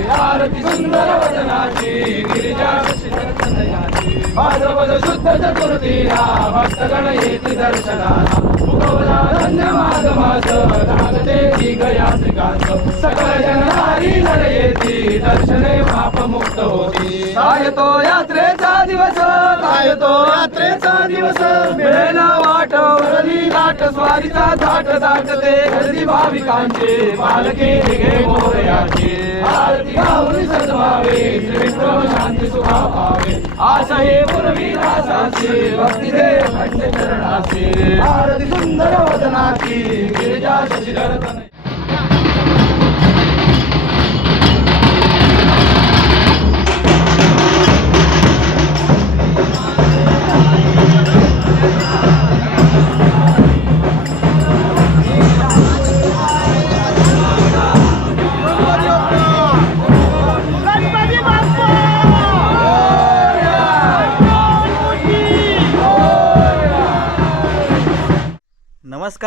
आरती सुंदर वचनाची गिरिजा भाद्रपद शुद्ध चतुर्थीला भक्तगण येती दर्शनाला मुखवला धन्य माघ मास लागते ती गया श्रीकांत सकळ जनहारी नड येती दर्शने पाप मुक्त होती. काय तो यात्रेचा दिवस काय तो यात्रेचा दिवस. मिळेना वाट वरली लाट स्वारीचा दाट दाटते गर्दी भाविकांचे. पालके घे मोरयाचे. आरती गाऊन सजवावे विक्रम शांती सुखा पावे. आशा हे पूर्वी दासाचे भक्ती दे खंड चरणाचे आरती सुंदर वदनाची गिरिजा शशिधर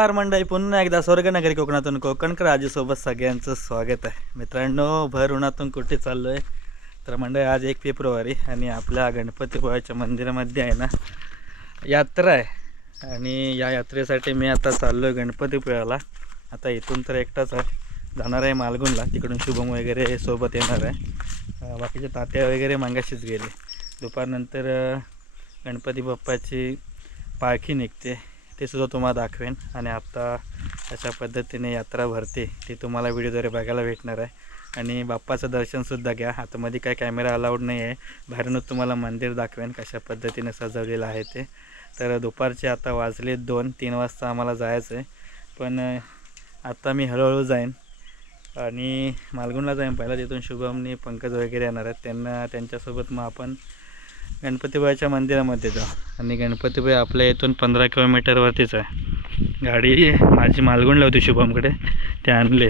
नमस्कार मंडळी पुन्हा एकदा स्वर्गनगरी कोकणातून कोकणकर राजूसोबत सगळ्यांचं स्वागत आहे. मित्रांनो भर उन्हातून कुठे चाललो आहे तर मंडळी आज एक फेब्रुवारी आणि आपल्या गणपतीपुळ्याच्या मंदिरामध्ये आहे ना यात्रा आहे. आणि या यात्रेसाठी मी आता चाललो आहे गणपतीपुळ्याला आता इथून तर एकटाच आहे. जाणार आहे मालगुणला. तिकडून शुभम वगैरे सोबत येणार आहे. बाकीच्या बाकीचे तात्या वगैरे मागाशीच गेले. दुपारनंतर गणपती बाप्पाची पालखी निघते. ते सुद्धा तुम्हाला दाखवेन आणि आत्ता अशा पद्धतीने यात्रा भरते ती तुम्हाला व्हिडिओद्वारे बघायला भेटणार आहे. आणि बाप्पाचं दर्शनसुद्धा घ्या. आतमध्ये काय कॅमेरा अलाउड नाही आहे. बाहेरूनच तुम्हाला मंदिर दाखवेन कशा पद्धतीने सजवलेलं आहे ते. तर दुपारचे आता वाजले दोन तीन वाजता आम्हाला जायचं आहे पण आत्ता आता मी हळूहळू जाईन. आणि मालगुणला जाईन. पहिला तिथून शुभमनी पंकज वगैरे येणार आहेत. त्यांना त्यांच्यासोबत मग आपण गणपतीबाईच्या मंदिरामध्ये जाऊ आणि गणपतीबाई आपल्या इथून पंधरा किलोमीटरवरतीच आहे. गाडी माझी मालगुणला होती शुभमकडे. ते आणले.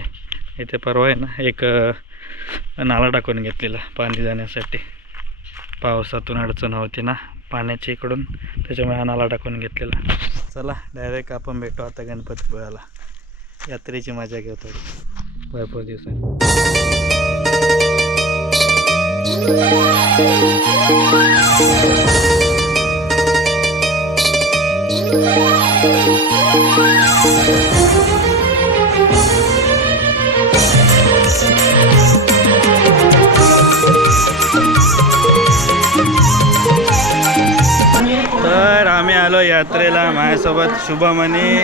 इथे परवा आहे ना एक नाला टाकून घेतलेला पाणी जाण्यासाठी. पावसातून अडचण होती ना पाण्याची इकडून. त्याच्यामुळे हा नाला टाकून घेतलेला. चला डायरेक्ट आपण भेटू आता गणपतीपुळ्याला यात्रेची मजा घेऊ थोडी. भरपूर दिवसांनी. तर आम्ही आलो यात्रेला माझ्यासोबत शुभम आणि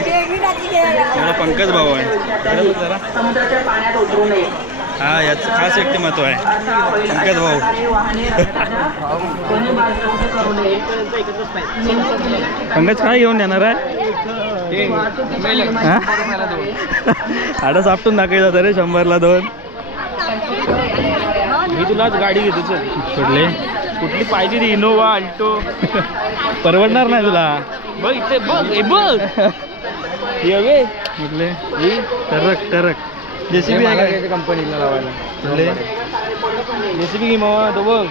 पंकज भाऊ आहे. जरा समुद्राच्या पाण्यात उतरू नये. हा याचं खास व्यक्तिमत्व आहे. पंकज भाऊ. पंकज काय घेऊन येणार आहे? आडच आपटून टाकायचं रे शंभरला दोन. मी तुलाच गाडी घेतो चल. कुठले? कुठली पाहिजे ती? इनोवा अल्टो परवडणार नाही तुला. बघ इथे बघ हे बघ. कुठले? टरक टरक. जेसीबी आहे काय? कंपनीला लावायला. कुठले जेसीबी घे मावा तो बघ.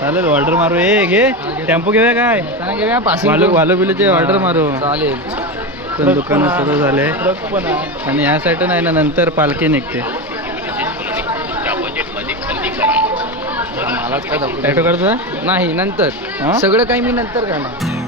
चालेल ऑर्डर मारू. ए घे. टेम्पो घेऊया काय? घेऊया. वालो वालो बिलोचे ऑर्डर मारू. चालेल. पण दुकानं सुरू झाले. आणि ह्या साईडनं आहे ना नंतर पालखी निघते. मलाच काय करतो नाही नंतर? सगळं काही मी नंतर करणार.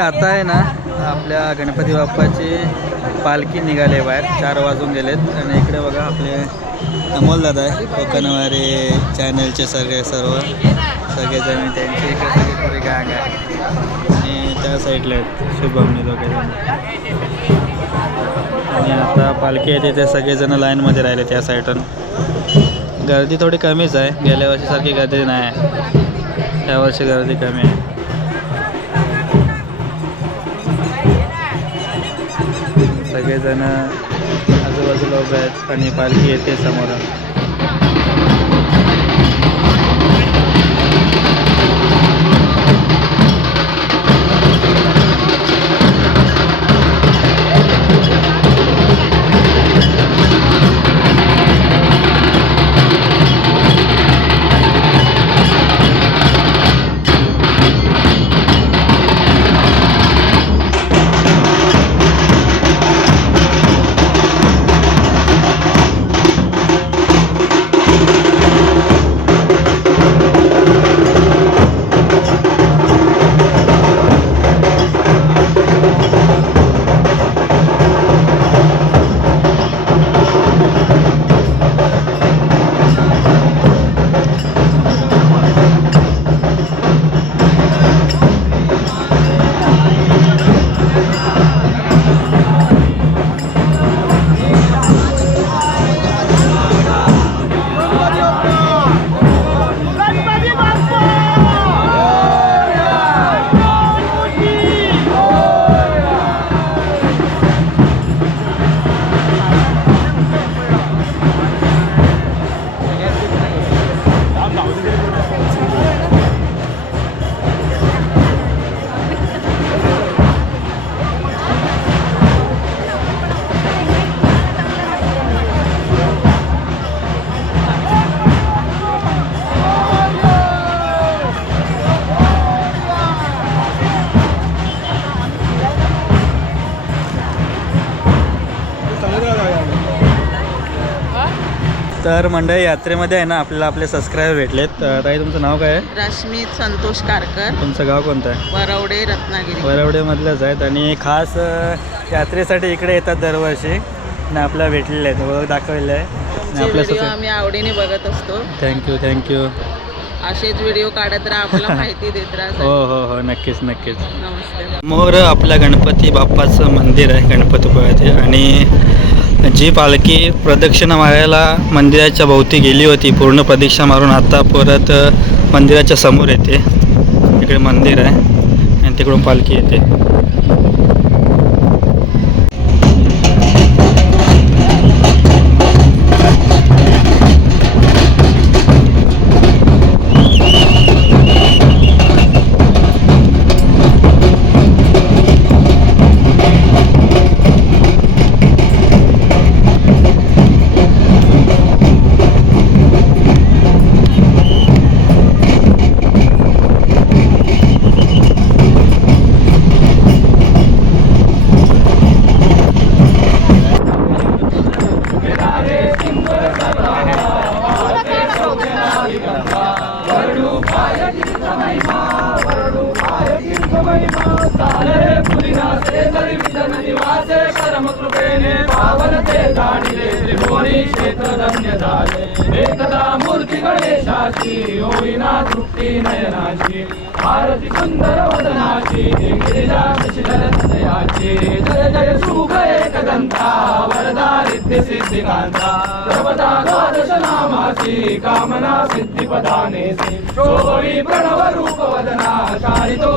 आता आहे ना आपल्या गणपती बाप्पाची पालखी निघाली बाहेर. चार वाजून गेलेत. आणि इकडे बघा आपले अमोल दादा आहे. कोकणवारे चॅनलचे सगळे सर्व. सगळेजण त्यांची. इकडे सगळी पुरी आहे. आणि त्या साईडला आहेत. शुभमनी दोघेजण. आणि आता पालखी आहे तिथे सगळेजण लाईनमध्ये राहिले त्या साईडून गर्दी थोडी कमीच आहे. गेल्या वर्षीसारखी गर्दी नाही आहे. यावर्षी गर्दी कमी आहे. सगळेजण आजूबाजूला उभे आहेत आणि पालखी येते समोर तर मंडळी यात्रेमध्ये आहे ना आपल्याला आपले सबस्क्रायबर भेटलेत. तर ताई तुमचं नाव काय आहे? रश्मी संतोष कारकर. तुमचं गाव कोणतं आहे? वरवडे रत्नागिरी. वरवडेमधल्याच आहेत आणि खास यात्रेसाठी इकडे येतात दरवर्षी. आणि आपल्याला भेटलेले आहेत. ओळख दाखवलेलं आहे. आणि आपल्या व्हिडिओ आम्ही आवडीने बघत असतो. थँक्यू थँक्यू असेच व्हिडिओ काढत राहा माहिती देत राहा. हो हो हो. नक्कीच नक्कीच. नमस्ते. मोर आपल्या गणपती बाप्पाचं मंदिर आहे गणपतीपुळ्याचे. आणि जी पालखी प्रदक्षिणा मारायला मंदिराच्या भोवती गेली होती पूर्ण प्रदक्षिणा मारून आता परत मंदिराच्या समोर येते. इकडे मंदिर आहे आणि तिकडून पालखी येते. धन्य झाले एकदा मूर्ती गणेशाची योगिना तृप्ती नयनाची आरती सुंदर वदनाची गिरिजा शशिधर तनयाची जय जय सुख एकदंता वरदा रिद्धी सिद्धिकांता सर्वदा द्वादश नामाची कामना सिद्धी शोभवी प्रणव रूप वदना चारितो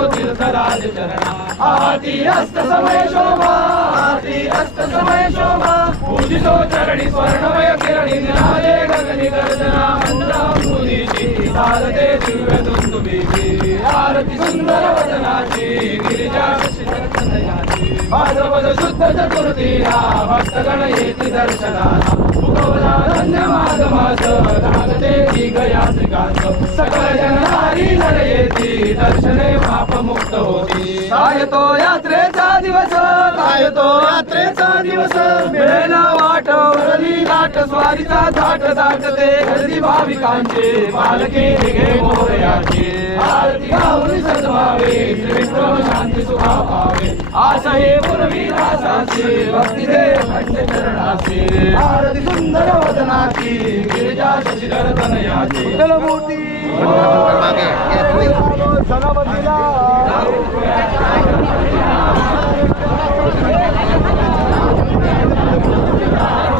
तीर्थराज चरणा आती अस्त समय शोभा आती अस्त समय शोभा पूजितो चरणी स्वर्णमय किरणी निराजे गगनी गर्जना मंद्रा मुनीची चालते दिव्य दुंदुबीची आरती सुंदर वदनाची गिरिजा शशिधर भाद्रपद शुद्ध चतुर्थीला भक्तगण येती दर्शनाला. भुगवला धन्यवाद मागमास लागते गयात्रिकांत सकल जनहारी नर येती. दर्शने पाप मुक्त होती. काय तो यात्रेचा दिवस? काय तो यात्रेचा दिवस? मिळेना वाट वरली लाट स्वारीचा थाट दाटते गर्दी भाविकांचे. पालके निघे मोरयाचे. आरती गाऊन सजवावे. श्री विक्रम शांती सुखा पावे आशा हे पूर्वी दासाचे भक्ती दे खंड चरणाचे आरती सुंदर वदनाची गिरिजा शशिधर तनयाची मूर्ती हा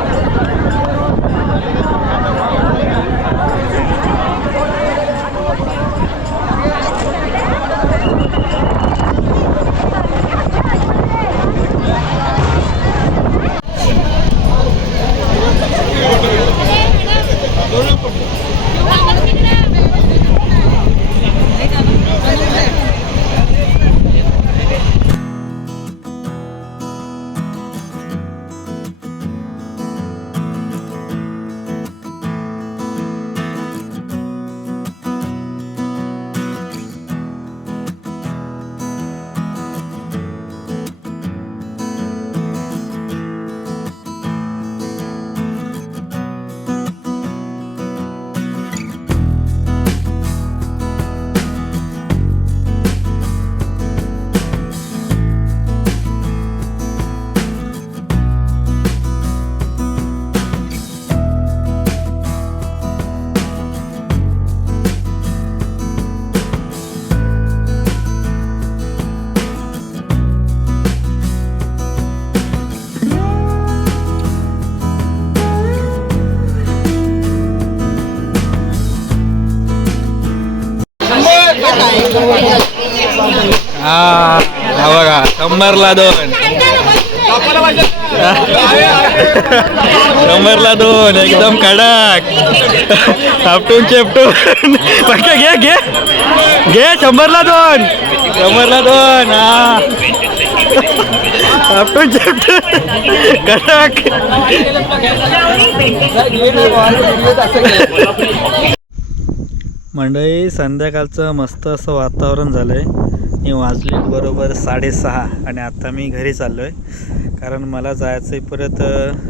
हा बघा शंभरला दोन शंभरला दोन एकदम कडक आपटून चेपटून पक्का घे घे घे शंभरला दोन शंभरला दोन हा आपटून चेपटून कडक मंडळी संध्याकाळचं मस्त असं वातावरण झालंय मी वाजले बरोबर साडेसहा आणि आता मी घरी चाललो आहे कारण मला जायचं आहे परत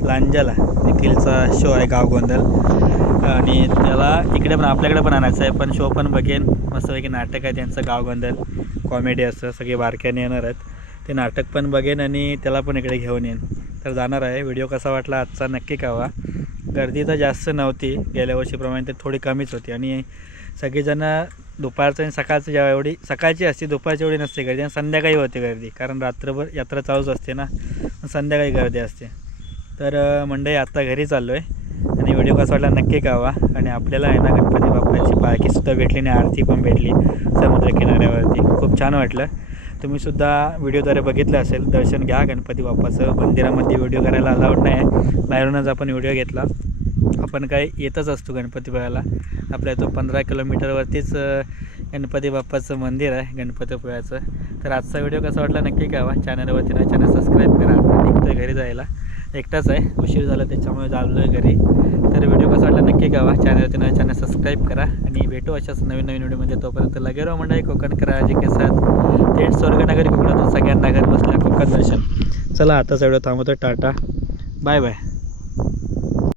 लांजाला. निखिलचा शो आहे गाव गोंधळ आणि त्याला इकडे पण आपल्याकडे पण आणायचं आहे पण शो पण बघेन. मस्तपैकी नाटक आहे त्यांचं गाव गोंधळ कॉमेडी असं सगळे बारक्याने येणार आहेत. ते नाटक पण बघेन आणि त्याला पण इकडे घेऊन येईन. तर जाणार आहे. व्हिडिओ कसा वाटला आजचा नक्की कळवा. गर्दी तर जास्त नव्हती. गेल्या वर्षीप्रमाणे तर थोडी कमीच होती. आणि सगळेजणं दुपारचं आणि सकाळचं जेव्हा एवढी सकाळची असते दुपारची एवढी नसते गर्दी आणि संध्याकाळी होते गर्दी. कारण रात्रभर यात्रा चालूच असते ना. संध्याकाळी गर्दी असते. तर मंडई मंडळी आत्ता घरी चाललो आहे आणि व्हिडिओ कसा वाटला नक्की कावा आणि आपल्याला आहे ना गणपती बाप्पाची पालखीसुद्धा भेटली आणि आरती पण भेटली समुद्रकिनाऱ्यावरती खूप छान वाटलं. तुम्हीसुद्धा व्हिडिओद्वारे बघितलं असेल दर्शन घ्या. गणपती बाप्पाचं मंदिरामध्ये व्हिडिओ करायला अलाउड नाही आहे बाहेरूनच आपण व्हिडिओ घेतला. आपण काय येतच असतो गणपती बघायला आपल्या इथून पंधरा किलोमीटरवरतीच गणपती बाप्पाचं मंदिर आहे गणपतीपुळ्याचं तर आजचा व्हिडिओ कसा वाटला नक्की कळवा. चॅनलवरती ना चॅनल सबस्क्राईब करा. आता घरी जायला. एकटाच आहे उशीर झाला त्याच्यामुळे चाललो आहे घरी. तर व्हिडिओ कसा वाटला नक्की कळवा. चॅनलवरती ना चॅनल सबस्क्राईब करा. आणि भेटू अशाच नवीन नवीन व्हिडिओमध्ये. तोपर्यंत लगे राव मंडळी कोकण करा जे के साथ थेट स्वर्गनगरी कोकणातून सगळ्यांना घर बसल्या कोकण दर्शन. चला आताचा व्हिडिओ थांबवतो टाटा. Bye bye.